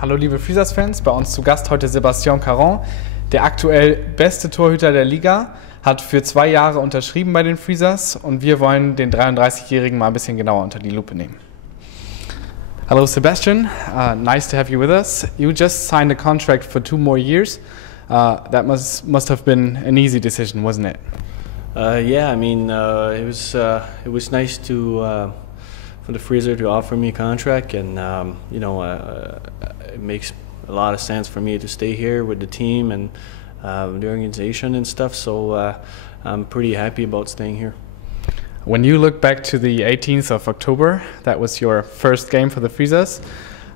Hallo liebe Freezers-Fans, bei uns zu Gast heute Sébastien Caron, der aktuell beste Torhüter der Liga, hat für 2 Jahre unterschrieben bei den Freezers und wir wollen den 33-Jährigen mal ein bisschen genauer unter die Lupe nehmen. Hello Sebastian, nice to have you with us. You just signed a contract for 2 more years. That must have been an easy decision, wasn't it? Yeah, I mean, it was nice to for the Freezer to offer me a contract, and it makes a lot of sense for me to stay here with the team and the organization and stuff. So I'm pretty happy about staying here. When you look back to the 18th of October, that was your first game for the Freezers,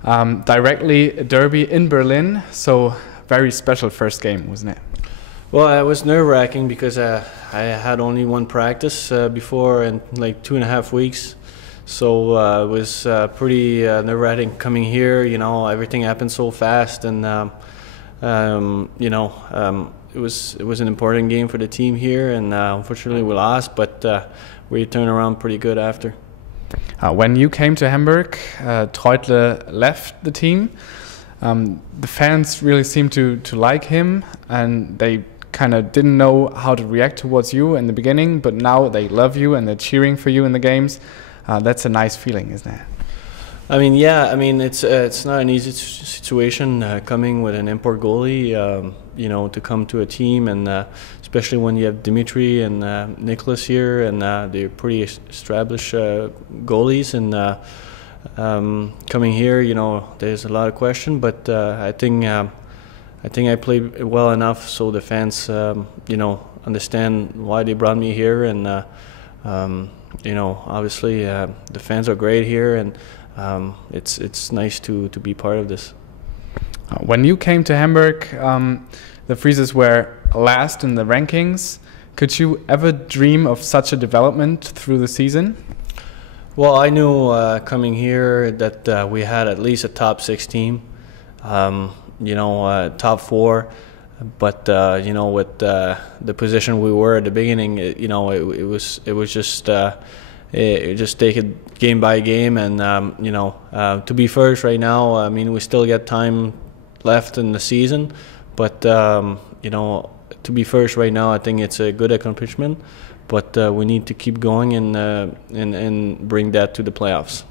directly a derby in Berlin. So very special first game, wasn't it? Well, it was nerve-wracking because I had only 1 practice before in like 2.5 weeks. So it was pretty nerve-wracking coming here. You know, everything happened so fast, and it was an important game for the team here, and unfortunately we lost, but we turned around pretty good after. When you came to Hamburg, Treutle left the team. The fans really seemed to like him, and they kind of didn't know how to react towards you in the beginning, but now they love you and they're cheering for you in the games. That's a nice feeling, isn't it? I mean, yeah. I mean, it's not an easy situation coming with an import goalie. To come to a team, and especially when you have Dimitri and Nicholas here, and they're pretty established goalies. And coming here, there's a lot of question, but I think I played well enough so the fans, understand why they brought me here, and obviously the fans are great here, and it's nice to be part of this. When you came to Hamburg, the Freezers were last in the rankings. Could you ever dream of such a development through the season? Well, I knew coming here that we had at least a top 6 team, top 4. But with the position we were at the beginning, it was just take it game by game, and to be first right now. I mean, we still get time left in the season, but to be first right now, I think it's a good accomplishment. But we need to keep going and bring that to the playoffs.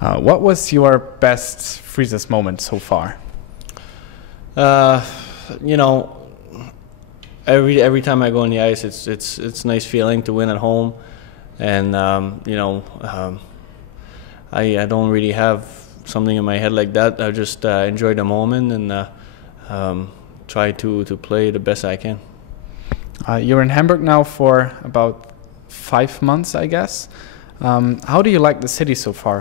What was your best Freezers moment so far? Every time I go on the ice, it's a nice feeling to win at home, and I don't really have something in my head like that. I just enjoy the moment and try to play the best I can. You're in Hamburg now for about 5 months, I guess. How do you like the city so far?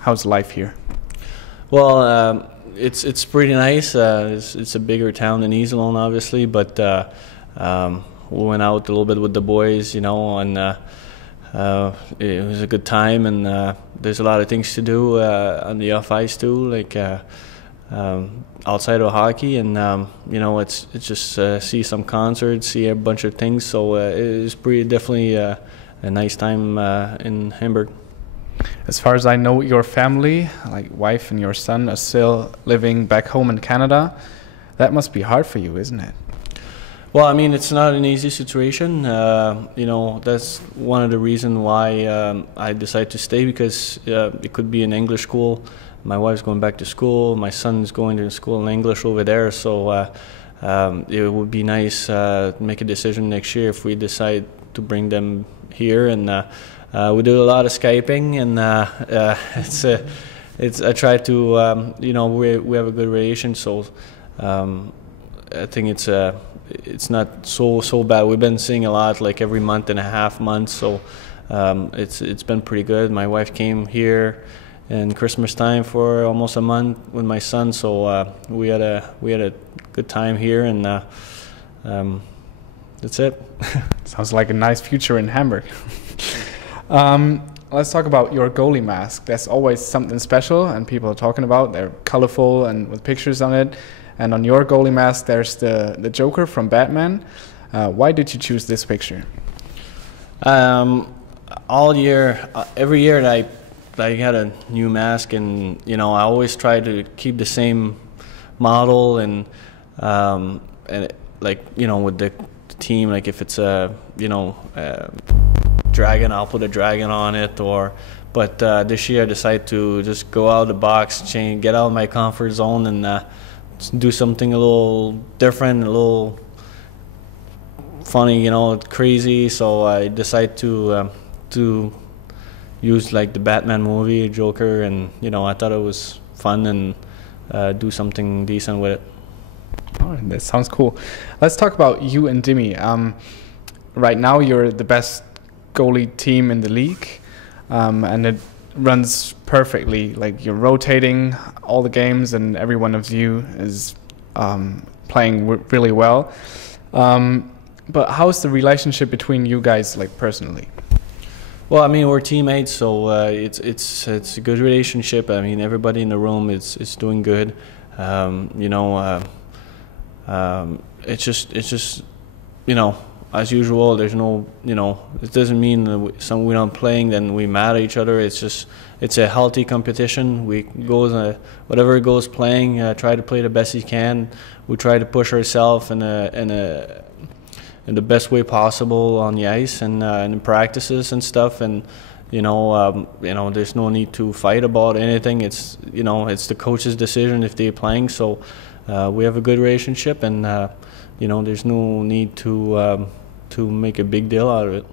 How's life here? Well, it's pretty nice. It's a bigger town than Iserlohn, obviously, but we went out a little bit with the boys, and it was a good time. And there's a lot of things to do on the off ice too, like outside of hockey, and it's just see some concerts, see a bunch of things. So it's definitely a nice time in Hamburg. As far as I know, your family, like wife and your son, are still living back home in Canada. That must be hard for you, isn't it? Well, I mean, it's not an easy situation. That's one of the reasons why I decided to stay, because it could be an English school. My wife's going back to school. My son's going to school in English over there. So it would be nice to make a decision next year if we decide to bring them here. And we do a lot of Skyping, and I try to we have a good relation, so I think it's not so bad. We've been seeing a lot, like every month and a half, so it's been pretty good. My wife came here in Christmas time for almost a month with my son, so we had a good time here, and that's it. Sounds like a nice future in Hamburg. Let's talk about your goalie mask. There's always something special, and people are talking about. They're colorful and with pictures on it. And on your goalie mask, there's the Joker from Batman. Why did you choose this picture? All year, every year that I I got a new mask, and you know, I always try to keep the same model, and like, you know, with the team, like if it's a, you know, dragon, I'll put a dragon on it. But this year I decided to just go out of the box, get out of my comfort zone, and do something a little different, a little funny, you know, crazy. So I decided to use like the Batman movie, Joker, and you know, I thought it was fun, and do something decent with it. Oh, that sounds cool. Let's talk about you and Dimi. Right now you're the best goalie team in the league, and it runs perfectly. Like, you're rotating all the games, and every one of you is playing really well. But how's the relationship between you guys, like, personally? Well, I mean, we're teammates, so it's a good relationship. I mean, everybody in the room is doing good. You know, it's just you know, as usual. There's no, you know, it doesn't mean that we're not playing, then we mad at each other. It's just, it's a healthy competition. We go whatever goes playing, try to play the best you can. We try to push ourselves in the best way possible on the ice, and in practices and stuff. And you know, there's no need to fight about anything. It's, you know, it's the coach's decision if they're playing. So we have a good relationship, and you know, there's no need to make a big deal out of it.